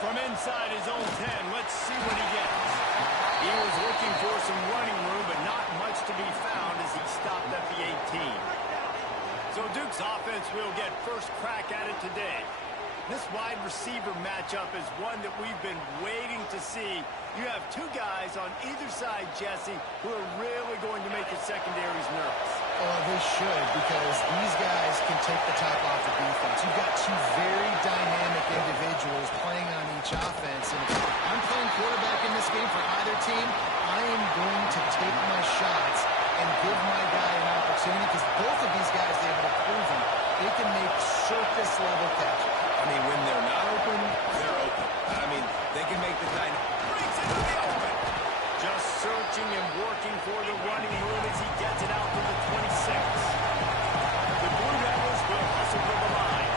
From inside his own 10, let's see what he gets. He was looking for some running room, but not much to be found as he stopped at the 18. So Duke's offense will get first crack at it today. This wide receiver matchup is one that we've been waiting to see. You have two guys on either side, Jesse, who are really going to make the secondaries nervous. Oh, they should, because these guys can take the top off the defense. You've got two very dynamic individuals playing on each offense. And if I'm playing quarterback in this game for either team, I am going to take my shots and give my guy an opportunity, because both of these guys, they have proven they can make surface-level catches. I mean, when they're not open, they're open. I mean, they can make the brings it to the open. Just searching and working for the running room as he gets it out to the 26. The Blue Devils will hustle to the line.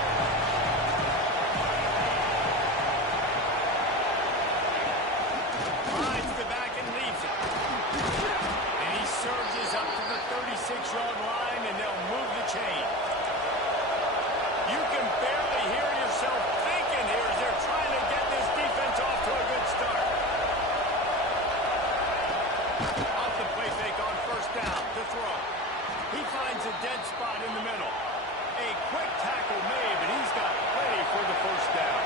Finds the back and leaves it. And he surges up to the 36-yard line, and they'll move the chain. You can barely hear yourself thinking here as they're trying to get this defense off to a good start. Off the play fake on first down to throw. He finds a dead spot in the middle. A quick tackle made, but he's got plenty for the first down.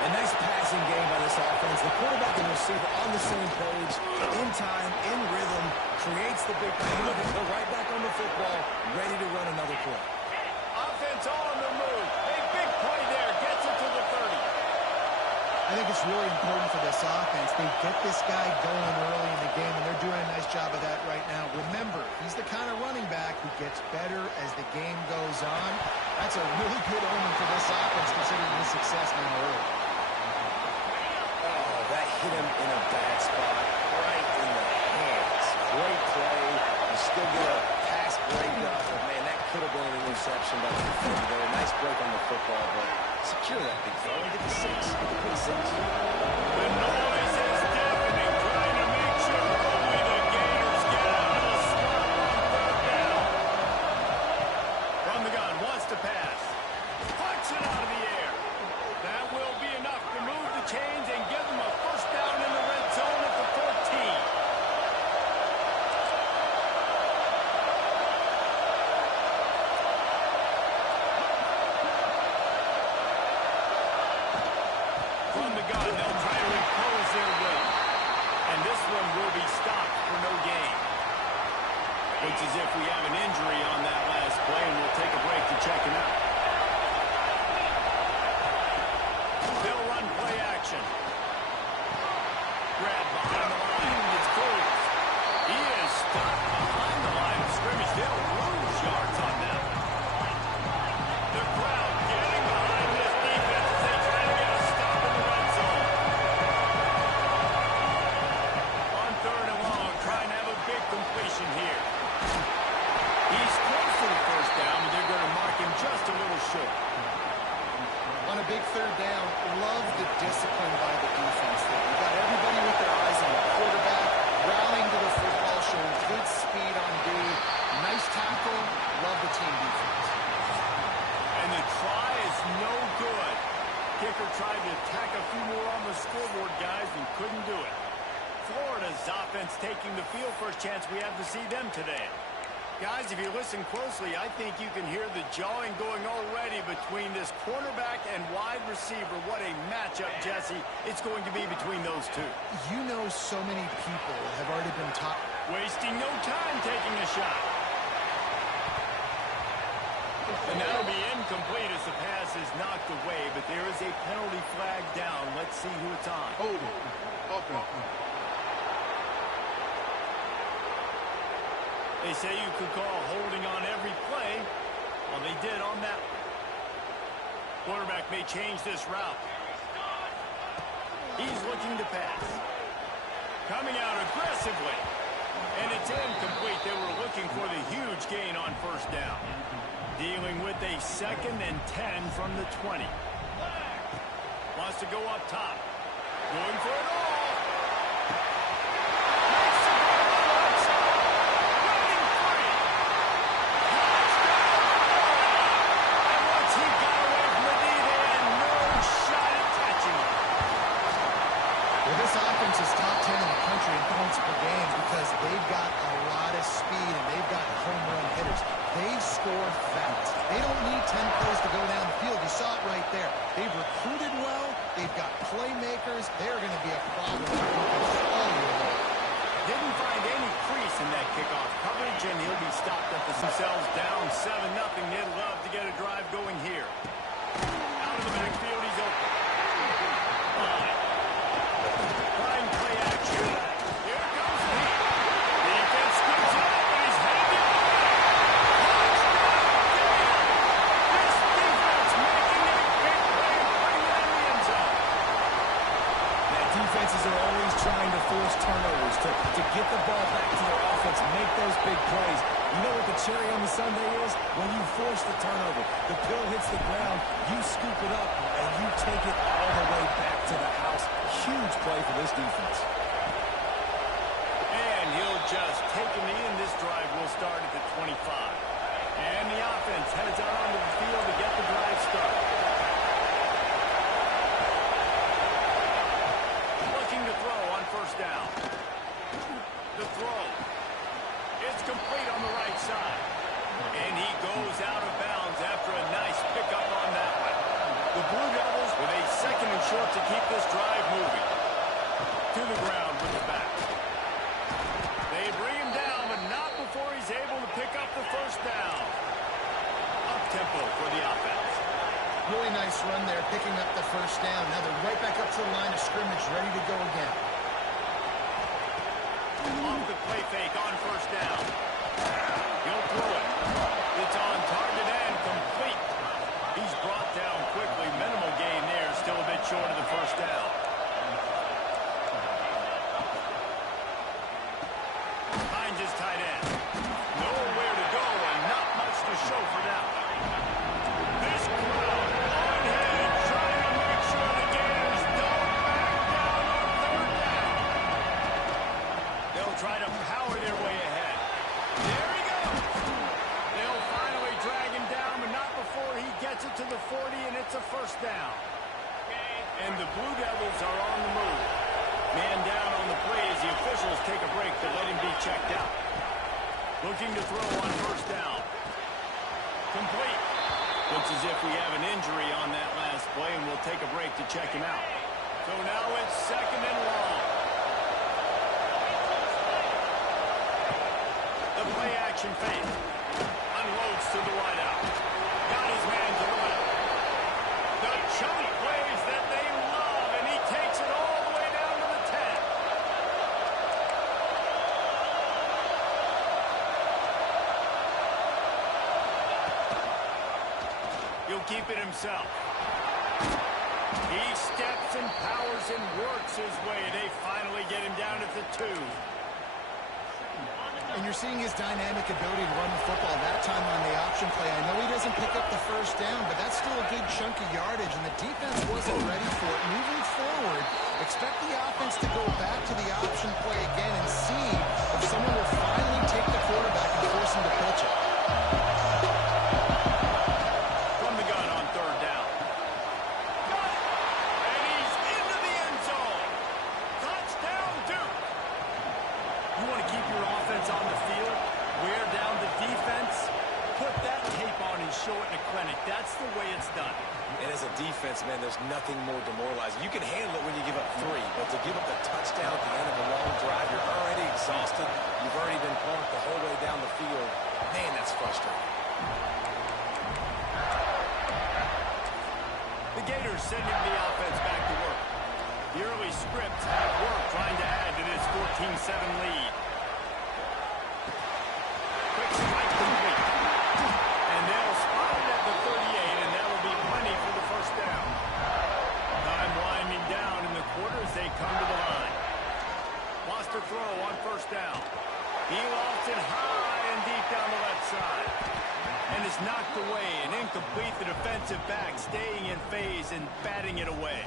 A nice passing game by this offense. The quarterback and receiver on the same page, in time, in rhythm, creates the big play. Look, they're right back on the football, ready to run another play. Offense on the move. A big play there. Gets it to the 30. I think it's really important for this offense. They get this guy going early in the game, and they're doing a nice job of that right now. Remember, he's the kind of running back who gets better as the game goes on. That's a really good omen for this offense, considering his success now early. Oh, that hit him in a bad spot, right in the hands. Great play. You still get a pass break up, but man, that could have been an interception by the defender there. A nice break on the football, but secure that big fella. Get the 6. Get the 6. The noise is deafening, trying to make sure only the Gators get out of the swamp on third down. From the gun, wants to pass. Puts it out of the air. That will be enough to move the chains and give them a first down in the red zone at the 14. From the gun, they'll try to impose their will. And this one will be stopped for no gain. Looks as if we have an injury on that last play, and we'll take a break to check him out. They'll run play action. Grab behind the line. It's Cruz. He is stopped behind the line of scrimmage. They'll lose yards on that one. The crowd getting behind this defense as they try to get a stop in the red zone. On third and long, trying to have a big completion here. He's close to the first down, but they're going to mark him just a little short. On a big third down, love the discipline by the defense there. You've got everybody with their eyes on the quarterback, rallying to the football, showing good speed on D. Nice tackle. Love the team defense. And the try is no good. Kicker tried to tack a few more on the scoreboard, guys, and couldn't do it. Florida's offense taking the field. First chance we have to see them today. Guys, if you listen closely, I think you can hear the jawing going already between this cornerback and wide receiver. What a matchup, Jesse, it's going to be between those two. You know, so many people have already been taught. Wasting no time taking a shot. And that'll be incomplete as the pass is knocked away, but there is a penalty flag down. Let's see who it's on. Okay. They say you could call holding on every play. Well, they did on that. Quarterback may change this route. He's looking to pass. Coming out aggressively. And it's incomplete. They were looking for the huge gain on first down. Dealing with a 2nd and 10 from the 20. Wants to go up top. Going for it all. Touching force turnovers, to get the ball back to their offense, make those big plays. You know what the cherry on the sundae is? When you force the turnover, the pill hits the ground, you scoop it up, and you take it all the way back to the house. Huge play for this defense. And he'll just take a knee, and this drive will start at the 25. And the offense heads out onto the field to get the drive started. Looking to throw on first down. The throw. It's complete on the right side. And he goes out of bounds after a nice pickup on that one. The Blue Devils with a second and short to keep this drive moving. To the ground with the back. They bring him down, but not before he's able to pick up the first down. Up-tempo for the offense. Really nice run there, picking up the first down. Now they're right back up to the line of scrimmage, ready to go again. Off the play fake on first down. He'll throw it. It's on target and complete. He's brought down quickly. Minimal gain there, still a bit short of the first down. Finds his tight end. Nowhere to go and not much to show for that one. This crowd on hand trying to make sure the Gators don't back down on third down. They'll try to power their way ahead. There he goes. They'll finally drag him down, but not before he gets it to the 40, and it's a first down. And the Blue Devils are on the move. Man down on the play as the officials take a break to let him be checked out. Looking to throw on first down. Complete. Looks as if we have an injury on that last play, and we'll take a break to check him out. So now it's second and long. The play action fake. Unloads to the wideout. Got his man to the left. The chunk plays that they love, and he takes it all the way down to the 10. He'll keep it himself. He steps and powers and works his way. They finally get him down at the 2. And you're seeing his dynamic ability to run the football that time on the option play. I know he doesn't pick up the first down, but that's still a good chunk of yardage, and the defense wasn't ready for it. Moving forward, expect the offense to go back to the option play again and see if someone will finally take the quarterback and force him to pitch it. From the gun on third down. Got it! And he's into the end zone. Touchdown, Duke! You want to keep your offense on the field, wear down the defense, put that tape on and show it in a clinic. That's the way it's done. And as a defense, man, there's nothing more demoralizing. You can handle it when you give up 3, but to give up the touchdown at the end of a long drive, you're already exhausted. You've already been punked the whole way down the field. Man, that's frustrating. The Gators sending the offense back to work. The early scripts have worked trying to add to this 14-7 lead. Quick strike complete. And they'll spot it at the 38, and that'll be plenty for the first down. Time winding down in the quarter as they come to the line. Lost a throw on first down. He lost it high and deep down the left side. And is knocked away and incomplete. The defensive back staying in phase and batting it away.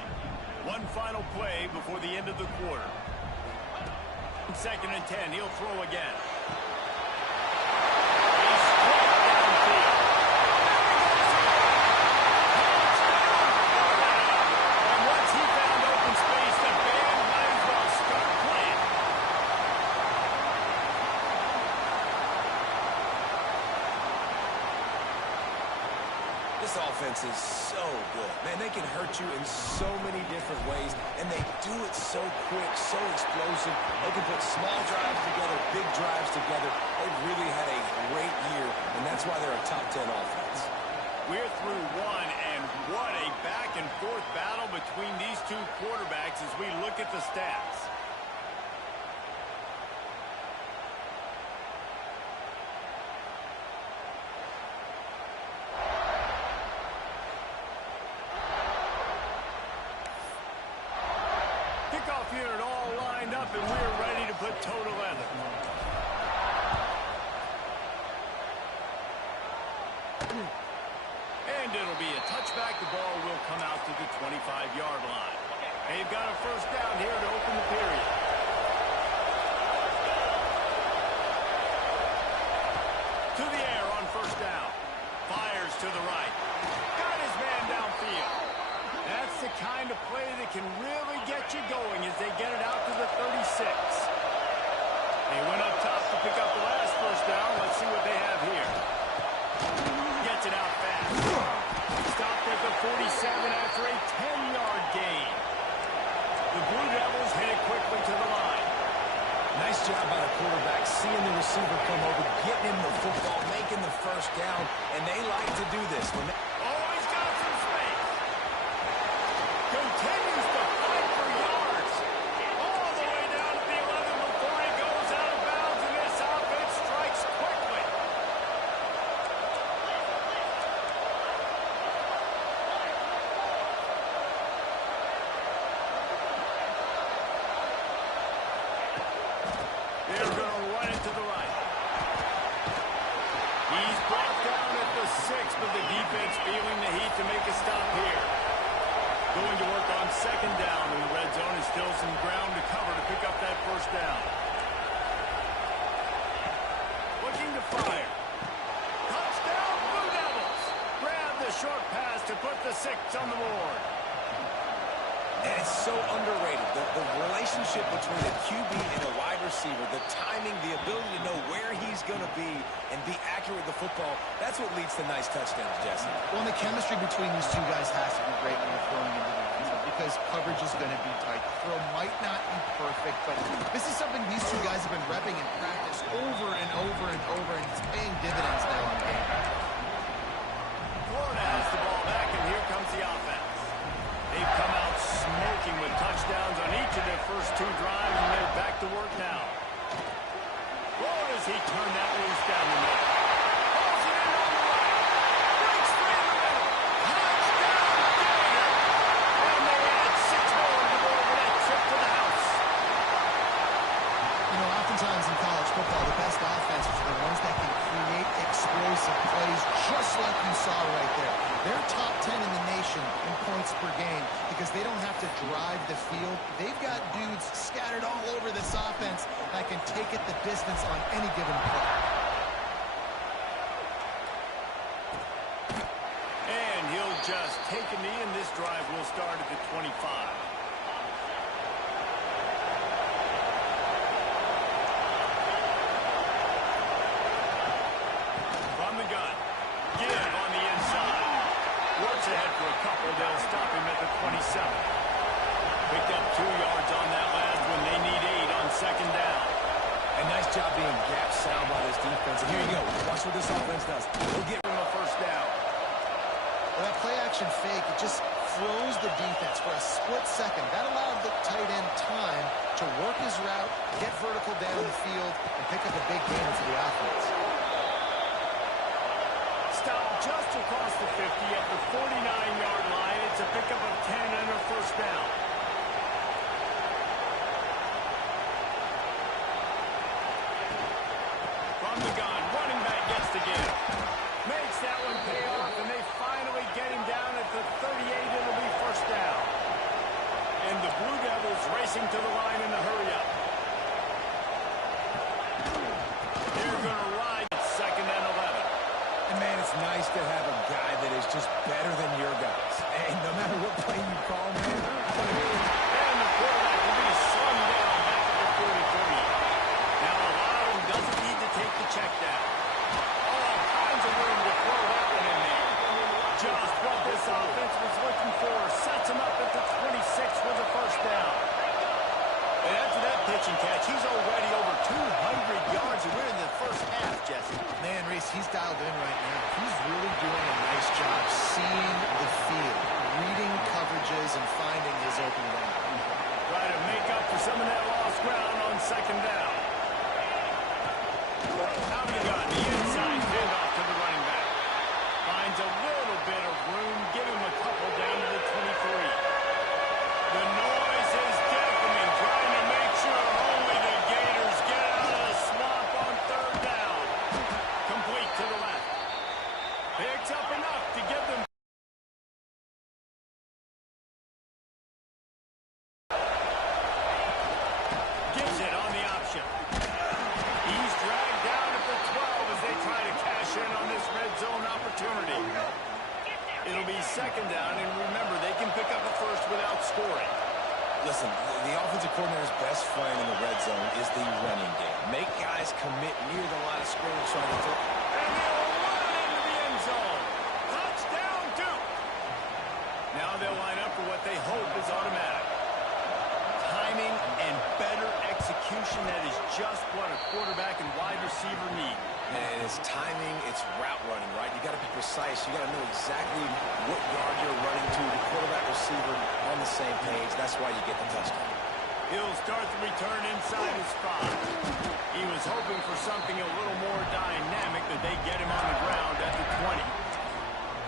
One final play before the end of the quarter. Second and 10. He'll throw again. He's straight downfield. And once he found open space, the band might as well start playing. This offense is so good. Man, they can hurt you in so many different ways, and they do it so quick, so explosive. They can put small drives together, big drives together. They've really had a great year, and that's why they're a top 10 offense. We're through one, and what a back-and-forth battle between these two quarterbacks as we look at the stats. Kickoff unit all lined up, and we're a total leather. And it'll be a touchback. The ball will come out to the 25-yard line. They've got a first down here to open the period. To the air on first down. Fires to the right. Got his man downfield. That's the kind of play that can really get you going as they get it out to the 36. They went up top to pick up the last first down. Let's see what they have here. Gets it out fast. Stopped at the 47 after a 10-yard gain. The Blue Devils hit it quickly to the line. Nice job by the quarterback, seeing the receiver come over, getting him the football, making the first down, and they like to do this. Always got some space. Continues to fight for yards. All the way down to the 11 before he goes out of bounds, and this offense strikes quickly. They're going to run it to the right. He's brought down at the 6, but the defense feeling the heat to make a stop here. Going to work on second down in the red zone. Is still some ground to cover to pick up that first down. Looking to fire. Touchdown, Blue Devils. Grab the short pass to put the 6 on the board. And it's so underrated. The relationship between a QB and a wide receiver, the timing, the ability to know where he's going to be and be accurate with the football, that's what leads to nice touchdowns, Jesse. Well, and the chemistry between these two guys has to be great when you're throwing into the end zone because coverage is going to be tight. The throw might not be perfect, but this is something these two guys have been repping in practice over and over and over, and it's paying dividends now in the game. Florida has the ball back, and here comes the offense. They've come out smoking with touchdowns on each of their first 2 drives, and they're back to work now. Oh, does he turn that loose down the middle? Pulls it in on the right. Breaks free in the middle. Touchdown, Gator! And they add 6 more to go over that trip to the house. You know, oftentimes in college football, the best offenses are the ones that can create explosive plays just like you saw right there. They're top 10 in the nation in points per game because they don't have to drive the field. They've got dudes scattered all over this offense that can take it the distance on any given play. And he'll just take a knee, and this drive will start at the 25. From the gun. Give on the inside. Works ahead for a couple. They'll stop him at the 27. Picked up 2 yards on that last one. They need 8 on second down. And nice job being gap sound by this defense. And here you go. Watch what this offense does. We'll give him a first down. Well, that play-action fake, it just froze the defense for a split second. That allowed the tight end time to work his route, get vertical down the field, and pick up a big gain for the offense. Stop just across the 50 at the 49-yard line. It's a pickup of 10 and a first down. From the gun, running back gets the give. Makes that one pay off, and they finally get him down at the 38. It'll be first down. And the Blue Devils racing to the line in a hurry-up. They're going to ride at second and 11. And, man, it's nice to have a guy that is just better than your guys. And no matter what play you call, man, and the quarterback will be slung down back at the 43. Now, a lot of him doesn't need to take the check down. All kinds of room to throw that one in there. Just what this offense was looking for. Sets him up at the 26 with a first down. And after that pitch and catch, he's already over 200 yards, and we're in the first half, Jesse. Man, Reese, he's dialed in right now. He's really doing a nice job seeing the field. be second down, and remember, they can pick up a first without scoring. Listen, the offensive coordinator's best friend in the red zone is the running game. Make guys commit near the line of scrimmage trying to throw. And they'll run into the end zone. Touchdown, Duke. Now they'll line up for what they hope is automatic. Timing and better execution, that is just what a quarterback and wide receiver need. And it's timing, it's route running, right? You got to be precise. You got to know exactly what yard you're running to. The quarterback, receiver on the same page. That's why you get the touchdown. He'll start the return inside his spot. He was hoping for something a little more dynamic, that they get him on the ground at the 20.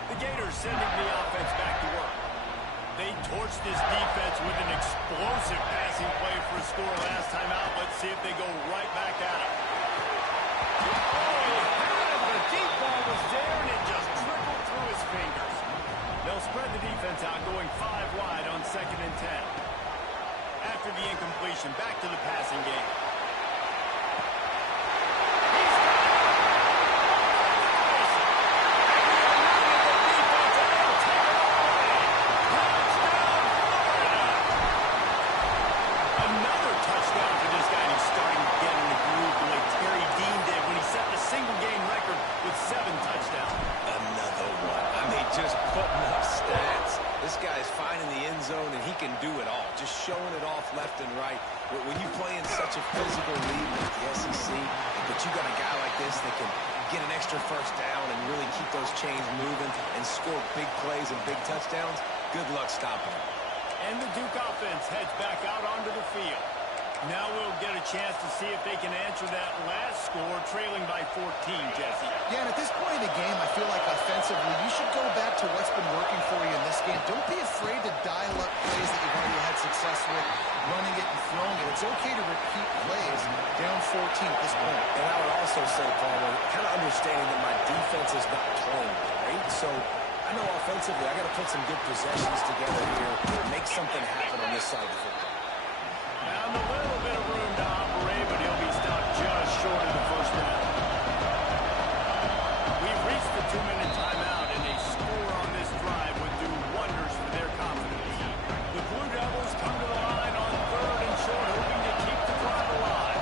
The Gators sending the offense back to work. They torched this defense with an explosive passing play for a score last time out. Let's see if they go right back at him. Oh, he had it. The deep ball was there, and it just trickled through his fingers. They'll spread the defense out, going 5 wide on 2nd and 10. After the incompletion, back to the passing game. Showing it off left and right. When you play in such a physical league like the SEC, but you got a guy like this that can get an extra first down and really keep those chains moving and score big plays and big touchdowns, good luck stopping him. And the Duke offense heads back out onto the field. Now we'll get a chance to see if they can answer that last score, trailing by 14, Jesse. Yeah, and at this point in the game, I feel like offensively, you should go back to what's been working for you in this game. Don't be afraid to dial up plays that you've already had success with, running it and throwing it. It's okay to repeat plays down 14 at this point. And I would also say, Palmer, kind of understanding that my defense is not playing great, so I know offensively I got to put some good possessions together here and make something happen on this side of the football. Found a little bit of room to operate, but he'll be stopped just short of the first down. We've reached the 2-minute timeout, and a score on this drive would do wonders for their confidence. The Blue Devils come to the line on 3rd and short, hoping to keep the drive alive.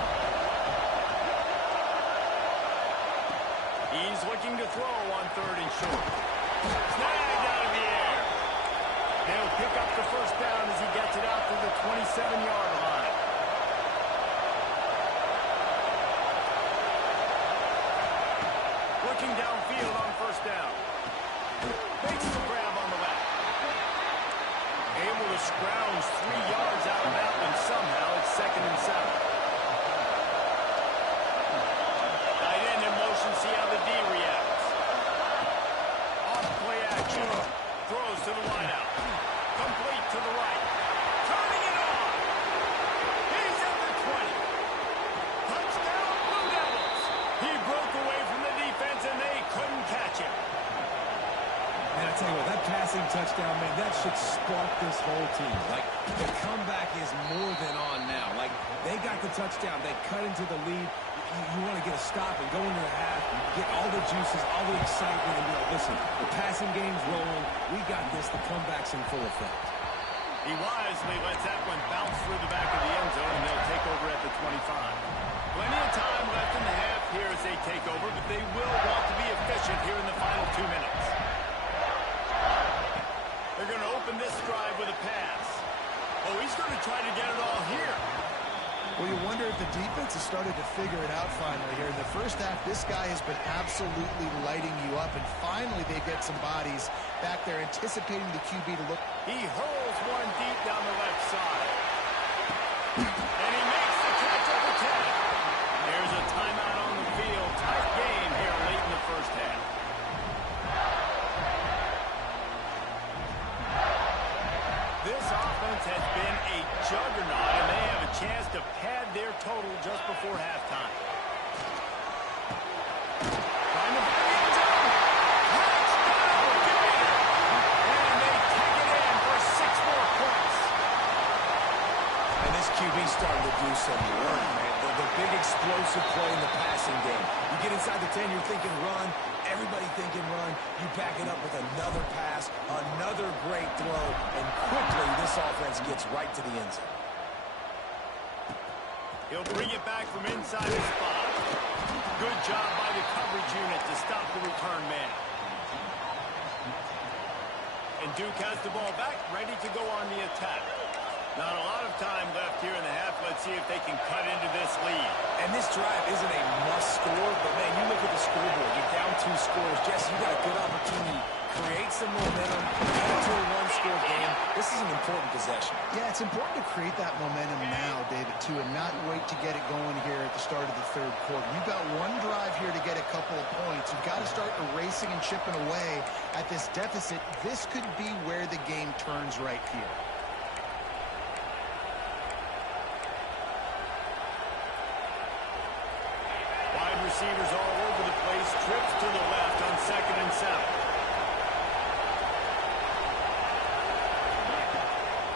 He's looking to throw on 3rd and short. Snagged out of the air. They'll pick up the first down as he gets it out to the 27-yard line. Looking downfield on first down. Makes the grab on the left. Able to scrounge 3 yards out of that one somehow. It's 2nd and 7. Tight end in motion, see how the D reacts. Off play action. Throws to the wideout. Complete to the right. Turning it on. He's at the 20. Touchdown, Blue Devils. He broke away from the defense, and they couldn't catch him. Man, I tell you what, that passing touchdown, man, that should spark this whole team. Like, the comeback is more than on now. Like, they got the touchdown. They cut into the lead. You want to get a stop and go into the half, get all the juices, all the excitement, and be like, listen, the passing game's rolling. We got this. The comeback's in full effect. He wisely lets that one bounce through the back of the end zone, and they'll take over at the 25. Plenty of time left in the half here as they take over, but they will want to be efficient here in the final 2 minutes. They're going to open this drive with a pass. Oh, he's going to try to get it all here. Well, you wonder if the defense has started to figure it out finally here. In the first half, this guy has been absolutely lighting you up, and finally they get some bodies back there anticipating the QB to look. He hurls one deep down the left side. And he makes the catch at the 10. There's a timeout on the field. Tight game here late in the first half. This offense has been a juggernaut, and they have a chance to pad their total just before halftime. Trying to find the end zone. Touchdown, Gator! And they take it in for 6 more points. And this QB's starting to do some work, man. The the big explosive play in the passing game. You get inside the 10, you're thinking run. Everybody thinking run. You back it up with another pass, another great throw, and quickly this offense gets right to the end zone. He'll bring it back from inside the spot. Good job by the coverage unit to stop the return man. And Duke has the ball back, ready to go on the attack. Not a lot of time left here in the half. Let's see if they can cut into this lead. And this drive isn't a must score, but man, you look at the scoreboard. You're down 2 scores. Jesse, you got a good opportunity. Create some momentum. Get into a one-score game. This is an important possession. Yeah, it's important to create that momentum now, David, too, and not wait to get it going here at the start of the third quarter. You've got one drive here to get a couple of points. You've got to start erasing and chipping away at this deficit. This could be where the game turns right here. Wide receivers all over the place. Trips to the left on 2nd and 7.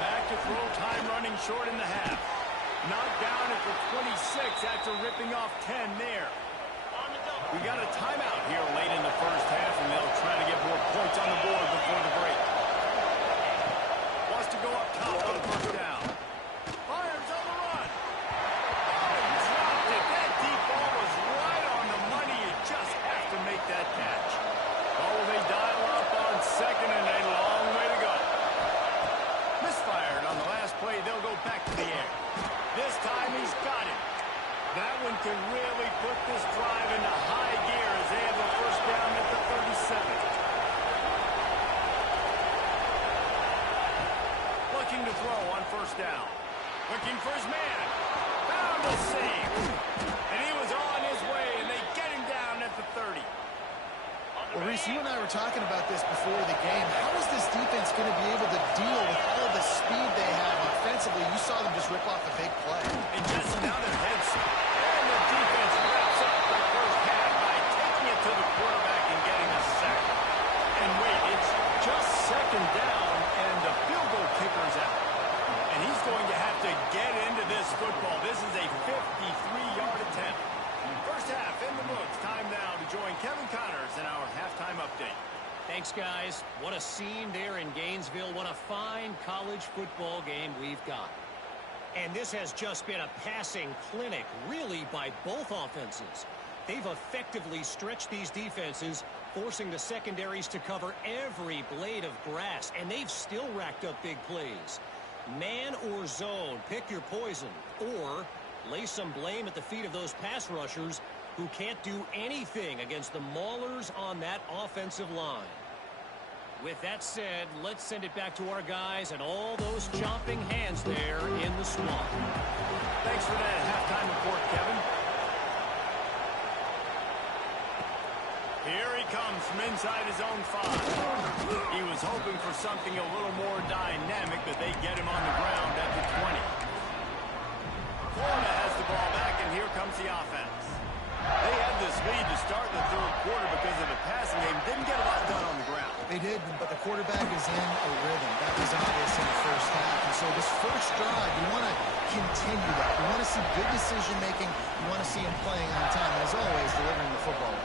Back to throw, time running short in the half. Knocked down at the 26 after ripping off 10 there. We got a timeout here late in the first half, and they'll try to get more points on the board before the break. Wants to go up top on 1st down. Fires on the run. Dropped it. That deep ball was right on the money. You just have to make that catch. Oh, they dial up on 2nd and a long way to go. Misfired on the last play. They'll go back to the air. This time he's got it. That one can really put this drive into high gear as they have a 1st down at the 37. Looking to throw on 1st down. Looking for his man. Found a save. And he was on his way, and they get him down at the 30. Well, Reese, you and I were talking about this before the game. How is this defense going to be able to deal with all the speed they have offensively? You saw them just rip off a big play. And Jesse, now their heads. And the defense wraps up the first half by taking it to the quarterback and getting a sack. And wait, it's just 2nd down, and the field goal kicker's out. And he's going to have to get into this football. This is a 53-yard attempt. First half in the books. Time now to join Kevin Connors in our halftime update. Thanks, guys. What a scene there in Gainesville. What a fine college football game we've got. And this has just been a passing clinic, really, by both offenses. They've effectively stretched these defenses, forcing the secondaries to cover every blade of grass, and they've still racked up big plays. Man or zone, pick your poison, or lay some blame at the feet of those pass rushers who can't do anything against the maulers on that offensive line. With that said, let's send it back to our guys and all those chomping hands there in the swamp. Thanks for that halftime report, Kevin. Here he comes from inside his own 5. He was hoping for something a little more dynamic, but they get him on the ground at the 20. Florida has the ball back, and here comes the offense. They had this lead to start the third quarter because of the passing game. Didn't get a lot done on the ground. They did, but the quarterback is in a rhythm. That was obvious in the first half. And so this first drive, you want to continue that. You want to see good decision-making. You want to see him playing on time. And as always, delivering the football.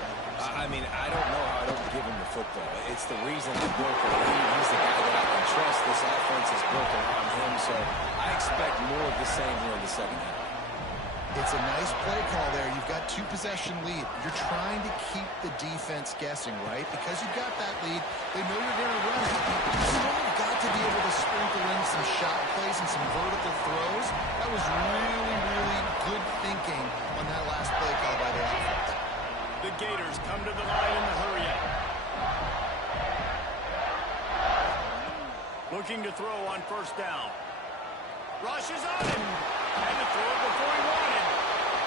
I mean, I don't know how I don't give him the football. It's the reason they broke the lead. He's the guy that I can trust. This offense is built around him, so I expect more of the same here in the second half. It's a nice play call there. You've got 2-possession lead. You're trying to keep the defense guessing, right? Because you've got that lead, they know you're going to run it. You've got to be able to sprinkle in some shot plays and some vertical throws. That was really, really good thinking on that last play call by the offense. The Gators come to the line in the hurry up. Looking to throw on 1st down. Rushes on him. Had to throw it before he wanted.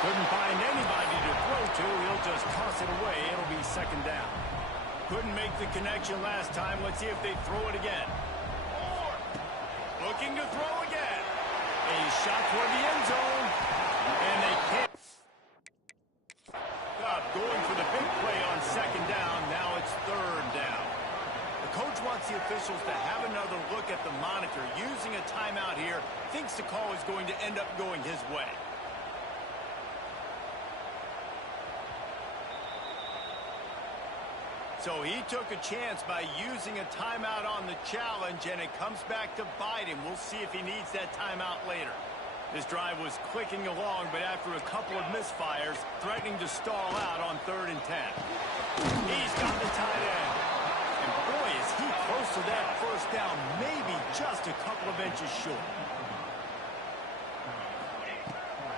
Couldn't find anybody to throw to. He'll just toss it away. It'll be 2nd down. Couldn't make the connection last time. Let's see if they throw it again. Looking to throw again. A shot toward the end zone. And they can't. Going for the big play on 2nd down. Now it's 3rd down. The coach wants the officials to have another look at the monitor. Using a timeout here, thinks the call is going to end up going his way. So he took a chance by using a timeout on the challenge, and it comes back to bite him. We'll see if he needs that timeout later. This drive was clicking along, but after a couple of misfires, threatening to stall out on 3rd and 10. He's got the tight end. And boy, is he close to that first down, maybe just a couple of inches short.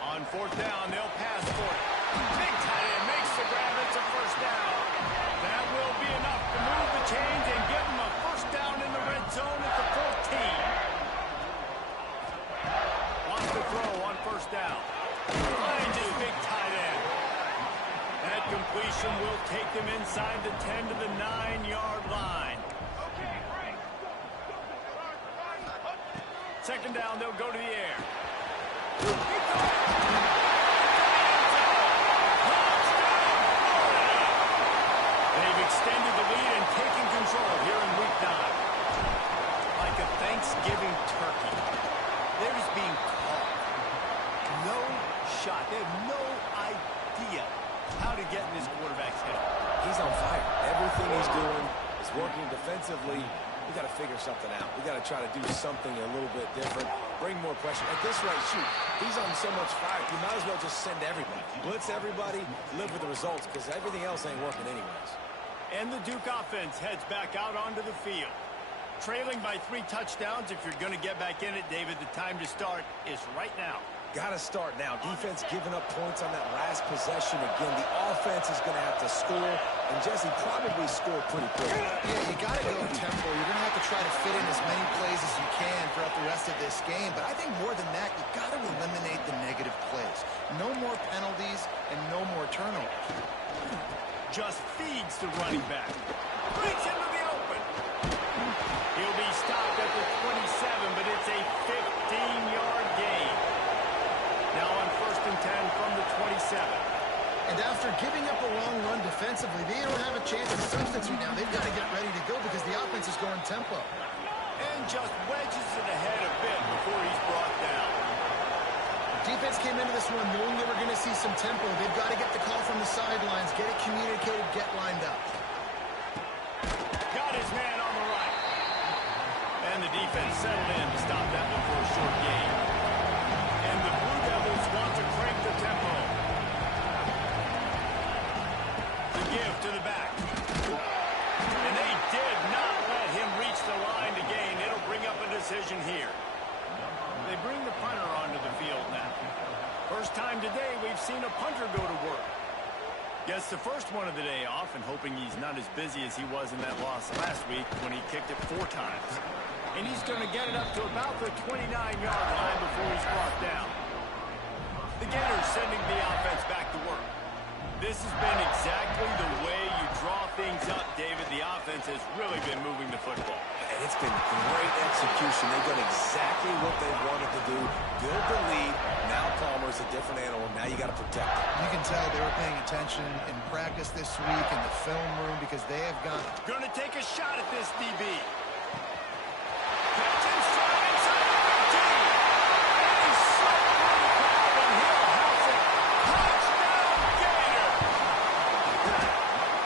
On 4th down, they'll pass for it. Big tight end makes the grab. It's a first down. That will be enough to move the chains and give him a first down in the red zone at the 14. Wants to throw on 1st down. Finds his big tight end. That completion will take them inside the 10 to the 9-yard line. 2nd down, they'll go to the air. They've extended the lead and taken control here in week 9. Like a Thanksgiving turkey. They're just being caught. No shot. They have no idea how to get in this quarterback's head. He's on fire. Everything he's doing is working defensively. We got to figure something out. We got to try to do something a little bit different. Bring more pressure. At this rate, shoot, he's on so much fire. You might as well just send everybody. Blitz everybody, live with the results, because everything else ain't working anyways. And the Duke offense heads back out onto the field. Trailing by 3 touchdowns. If you're going to get back in it, David, the time to start is right now. Got to start now. Defense giving up points on that last possession. Again, the offense is going to have to score, and Jesse probably scored pretty quick. Yeah, you got to go tempo. You're going to have to try to fit in as many plays as you can throughout the rest of this game. But I think more than that, you got to eliminate the negative plays. No more penalties and no more turnovers. Just feeds the running back. Breaks into the open. He'll be stopped at the 27, but it's a 15-yard gain. Now on 1st and 10 from the 27. And after giving up a long run defensively, they don't have a chance to substitute now. They've got to get ready to go because the offense is going tempo. And just wedges it ahead a bit before he's brought down. Defense came into this one knowing they were going to see some tempo. They've got to get the call from the sidelines, get it communicated, get lined up. Got his man on the right. And the defense settled in to stop that one for a short gain. And the Blue Devils want to crank the tempo. The give to the back. And they did not let him reach the line to gain. It'll bring up a decision here. They bring the punter onto the field now. First time today we've seen a punter go to work. Gets the first one of the day off and hoping he's not as busy as he was in that loss last week when he kicked it 4 times. And he's going to get it up to about the 29-yard line before he's brought down. The Gators sending the offense back to work. This has been exactly the way you draw things up, David. The offense has really been moving the football. And it's been great execution. They've done exactly what they wanted to do. Build the lead. Now Palmer's a different animal. Now you got to protect it. You can tell they were paying attention in practice this week in the film room because they have gone. Going to take a shot at this DB. Catch him straight inside the 15. And he's slipped through the crowd, and he'll house it. Touchdown, Gator!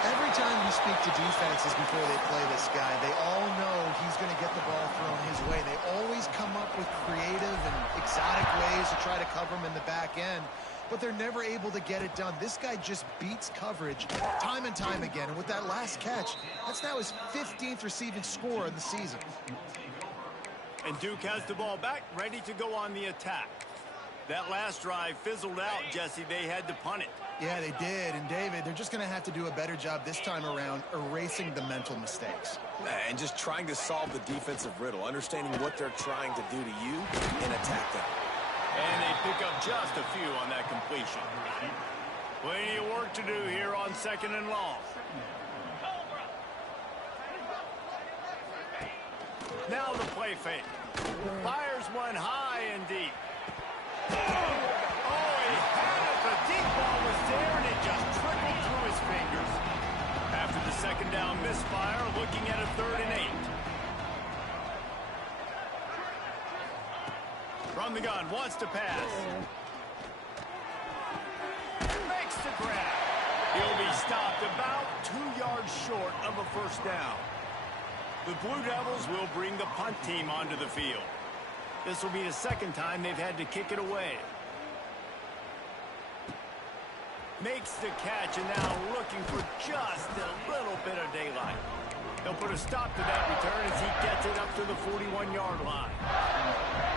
Every time you speak to defenses before they play this guy, they all know he's going to get the ball thrown his way. They always come up with creative and exotic ways to try to cover him in the back end, but they're never able to get it done. This guy just beats coverage time and time again, and with that last catch, that's now his 15th receiving score of the season. And Duke has the ball back, ready to go on the attack. That last drive fizzled out, Jesse. They had to punt it. Yeah, they did. And, David, they're just going to have to do a better job this time around erasing the mental mistakes. And just trying to solve the defensive riddle, understanding what they're trying to do to you and attack them. And they pick up just a few on that completion. Plenty of work to do here on 2nd and long. Now the play fake. Fires one high and deep. Oh, he had it. The deep ball was there, and it just trickled through his fingers. After the 2nd down misfire, looking at a 3rd and 8. From the gun, wants to pass. Makes the grab. He'll be stopped about 2 yards short of a first down. The Blue Devils will bring the punt team onto the field. This will be the second time they've had to kick it away. Makes the catch and now looking for just a little bit of daylight. They'll put a stop to that return as he gets it up to the 41-yard line.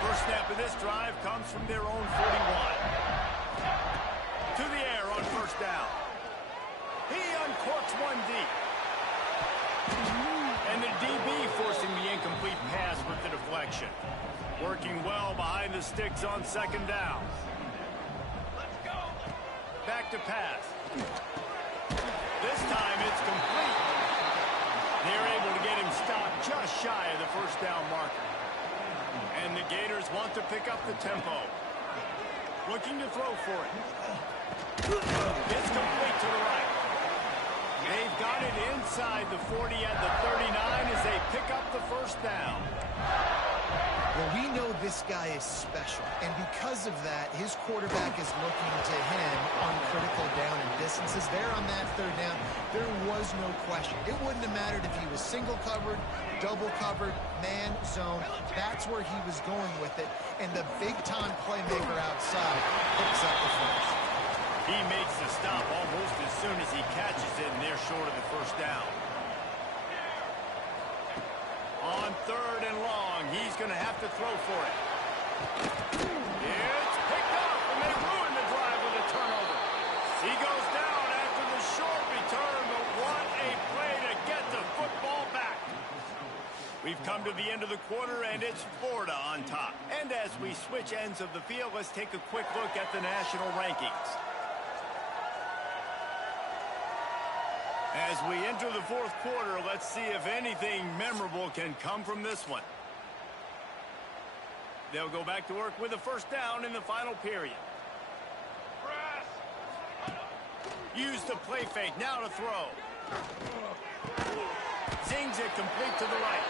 First snap of this drive comes from their own 41. To the air on first down. He uncorks one deep. And the DB forcing the incomplete pass with the deflection. Working well behind the sticks on second down. Back to pass. This time it's complete. They're able to get him stopped just shy of the first down marker. And the Gators want to pick up the tempo. Looking to throw for it. It's complete to the right. They've got it inside the 40 at the 39 as they pick up the first down. Well, we know this guy is special, and because of that, his quarterback is looking to him on critical down and distances. There on that third down, there was no question. It wouldn't have mattered if he was single covered, double covered, man, zone. That's where he was going with it, and the big-time playmaker outside picks up the first. He makes the stop almost as soon as he catches it, and they're short of the first down. On third and long, he's going to have to throw for it. It's picked up, and they ruin the drive with a turnover. He goes down after the short return, but what a play to get the football back. We've come to the end of the quarter, and it's Florida on top. And as we switch ends of the field, let's take a quick look at the national rankings. As we enter the fourth quarter, let's see if anything memorable can come from this one. They'll go back to work with a first down in the final period. Use the play fake, now to throw. Zings it complete to the right.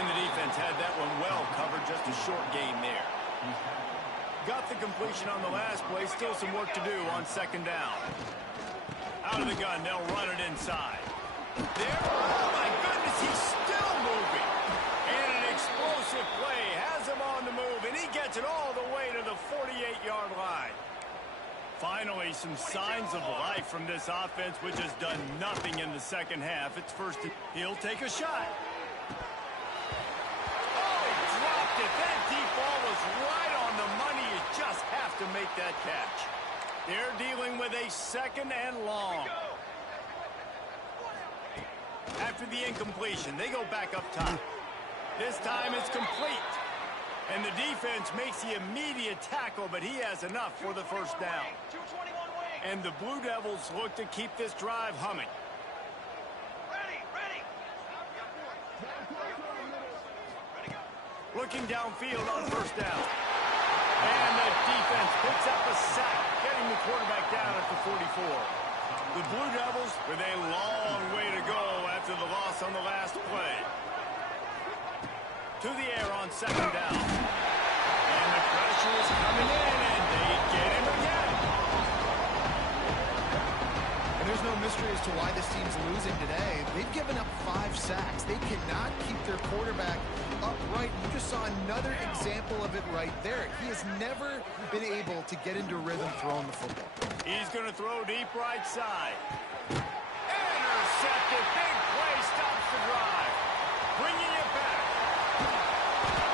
And the defense had that one well covered, just a short gain there. Got the completion on the last play, still some work to do on second down. Out of the gun, they'll run it inside. There, oh my goodness, he's still moving. And an explosive play has him on the move, and he gets it all the way to the 48-yard line. Finally, some signs of life from this offense, which has done nothing in the second half. It's first, he'll take a shot. Oh, he dropped it. That deep ball was right on the money. You just have to make that catch. They're dealing with a second and long. After the incompletion, they go back up top. This time it's complete. And the defense makes the immediate tackle, but he has enough for the first down. And the Blue Devils look to keep this drive humming. Looking downfield on first down. And the defense picks up a sack, getting the quarterback down at the 44. The Blue Devils with a long way to go after the loss on the last play. To the air on second down. And the pressure is coming in, and they get him again. And there's no mystery as to why this team's losing today. They've given up 5 sacks. They cannot keep their quarterback upright. You just saw another example of it right there. He has never been able to get into rhythm throwing the football. He's going to throw deep right side. Intercepted. Big play stops the drive. Bringing it back.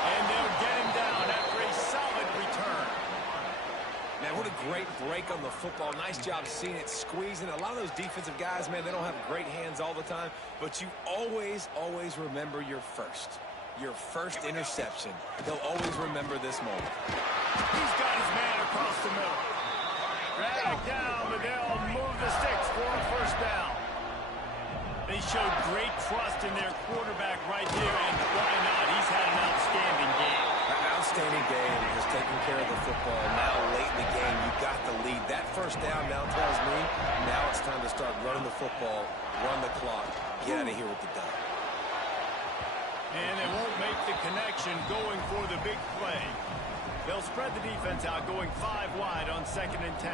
And they'll get him down after a solid return. Man, what a great break on the football. Nice job seeing it squeezing. A lot of those defensive guys, man, they don't have great hands all the time, but you always remember your first interception. They'll always remember this moment. He's got his man across the middle. Drag down, but they'll move the sticks for a first down. They showed great trust in their quarterback right here, and why not? He's had an outstanding game. An outstanding game, has taken care of the football. Now, late in the game, you got the lead. That first down now tells me now it's time to start running the football, run the clock, get out of here with the dub. And they won't make the connection going for the big play. They'll spread the defense out, going 5 wide on 2nd and 10.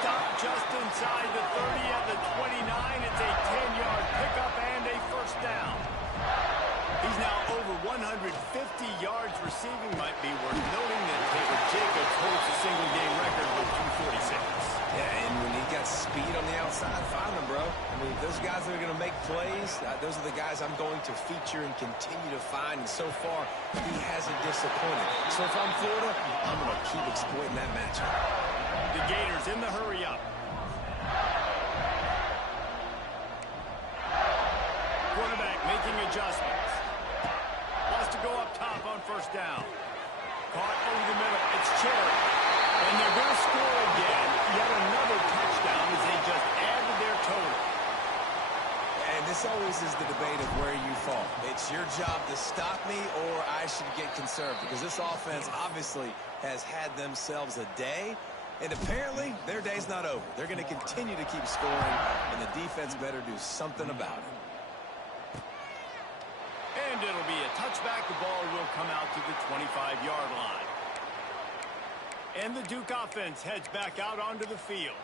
stopped just inside the 30 at the 29. It's a 10-yard pickup and a first down. He's now over 150 yards receiving. Might be worth noting that Taylor Jacobs holds the single-game record with 246. Yeah, and when he got speed on the outside, find him, bro. I mean, those guys that are going to make plays, those are the guys I'm going to feature and continue to find. And so far, he hasn't disappointed. So if I'm Florida, I'm going to keep exploiting that matchup. The Gators in the hurry up. Quarterback making adjustments. Wants to go up top on first down. Caught over the middle. It's Cherry. And they're going to score again. Yet another touchdown as they just added their total. And this always is the debate of where you fall. It's your job to stop me or I should get conserved. Because this offense obviously has had themselves a day. And apparently, their day's not over. They're going to continue to keep scoring. And the defense better do something about it. And it'll be a touchback. The ball will come out to the 25-yard line. And the Duke offense heads back out onto the field.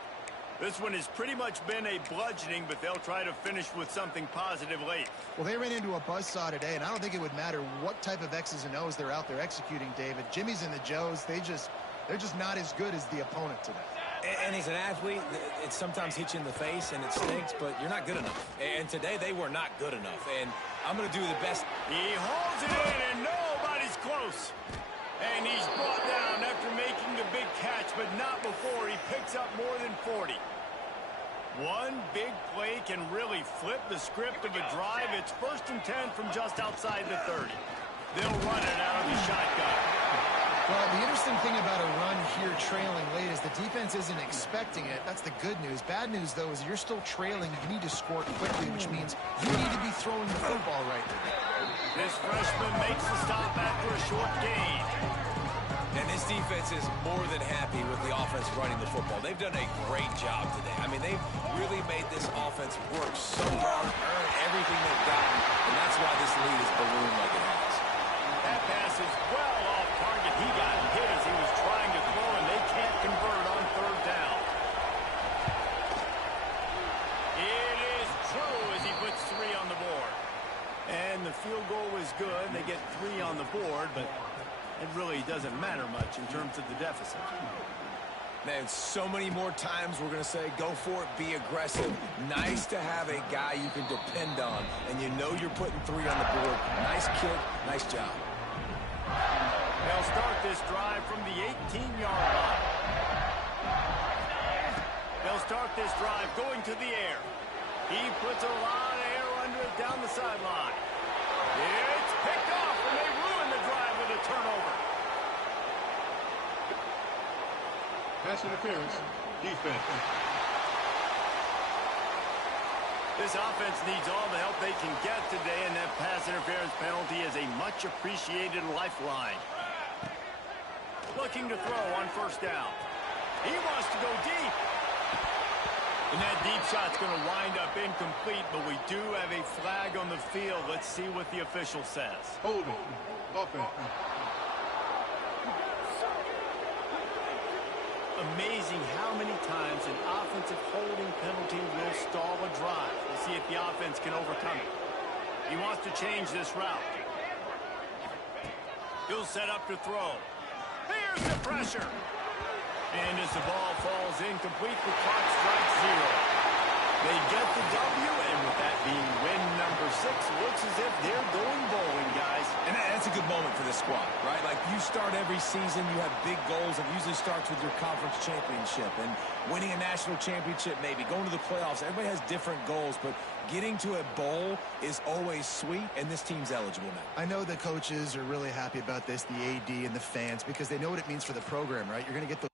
This one has pretty much been a bludgeoning, but they'll try to finish with something positive late. Well, they ran into a buzzsaw today, and I don't think it would matter what type of X's and O's they're out there executing, David. Jimmy's and the Joes, they're just not as good as the opponent today. And he's an athlete. It sometimes hits you in the face, and it stinks, but you're not good enough. And today, they were not good enough. And I'm going to do the best. He holds it in, and nobody's close. And he's brought down after making the big catch, but not before he picks up more than 40. One big play can really flip the script of a drive. It's 1st and 10 from just outside the 30. They'll run it out of the shotgun. Well, the interesting thing about a run here trailing late is the defense isn't expecting it. That's the good news. Bad news, though, is you're still trailing. You need to score quickly, which means you need to be throwing the football right there. This freshman makes the stop after a short gain. And this defense is more than happy with the offense running the football. They've done a great job today. I mean, they've really made this offense work so hard, earn everything they've gotten, and that's why this lead is ballooned like it has. That pass is well off target. He got hit as he was trying to throw, and they can't convert on 3rd down. It is true as he puts 3 on the board. And the field goal was good. They get 3 on the board, but it really doesn't matter much in terms of the deficit. Man, so many more times we're going to say, go for it, be aggressive. Nice to have a guy you can depend on, and you know you're putting 3 on the board. Nice kick, nice job. They'll start this drive from the 18-yard line. They'll start this drive going to the air. He puts a lot of air under it down the sideline. It's picked off, and they ruin the drive with a turnover. Pass interference, defense. This offense needs all the help they can get today, and that pass interference penalty is a much-appreciated lifeline. Looking to throw on 1st down. He wants to go deep. And that deep shot's going to wind up incomplete, but we do have a flag on the field. Let's see what the official says. Holding. Offense. Amazing how many times an offensive holding penalty will stall a drive. We'll see if the offense can overcome it. He wants to change this route. He'll set up to throw. Here's the pressure. And as the ball falls incomplete, the clock strikes 0. They get the W, and with that being win number 6, looks as if they're going bowling, guys. And that's a good moment for this squad, right? Like, you start every season, you have big goals. It usually starts with your conference championship and winning a national championship, maybe going to the playoffs. Everybody has different goals, but getting to a bowl is always sweet, and this team's eligible now. I know the coaches are really happy about this, the AD and the fans, because they know what it means for the program, right? You're going to get the